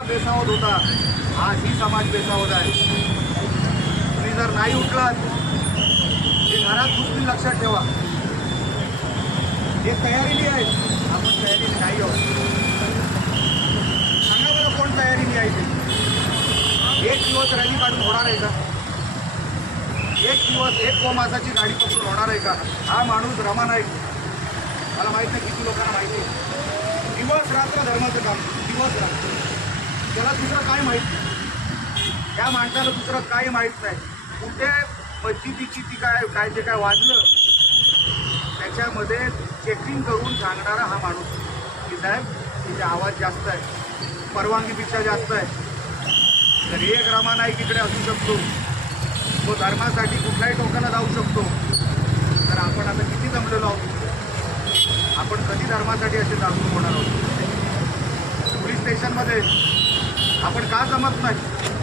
बेसावत होता. आज ही समाज बेसावत आहे. तुम्ही जर नाही उठलात ते घरात घुसतील लक्षात ठेवा. हे तयारीली आहे. आपण तयारीने नाही आहोत. सांगा बरं कोण तयारीने आहे ते? एक दिवस रॅली काढून होणार आहे का? एक दिवस एक कोमासाची गाडी पकडून होणार आहे का? हा माणूस रमा नाईक मला माहीत नाही किती लोकांना माहिती आहे. दिवस रात्र धर्माचं काम. दिवस रात्र. त्याला दुसरं काय माहीत नाही. त्या माणसाला दुसरं काही माहीत नाही. कुठे मस्जिदीची ती काय काय जे काय वाजलं त्याच्यामध्ये चेकिंग करून सांगणारा हा माणूस. की साहेब तिथे आवाज जास्त आहे. परवानगीपेक्षा जास्त आहे. तर एक रमा नाही इकडे असू शकतो. तो धर्मासाठी कुठल्याही टोकाला जाऊ शकतो. तर आपण आता किती जमलेलो आहोत? आपण कधी धर्मासाठी असे जागरूक होणार आहोत? पोलीस स्टेशनमध्ये आपण का जमत नाही?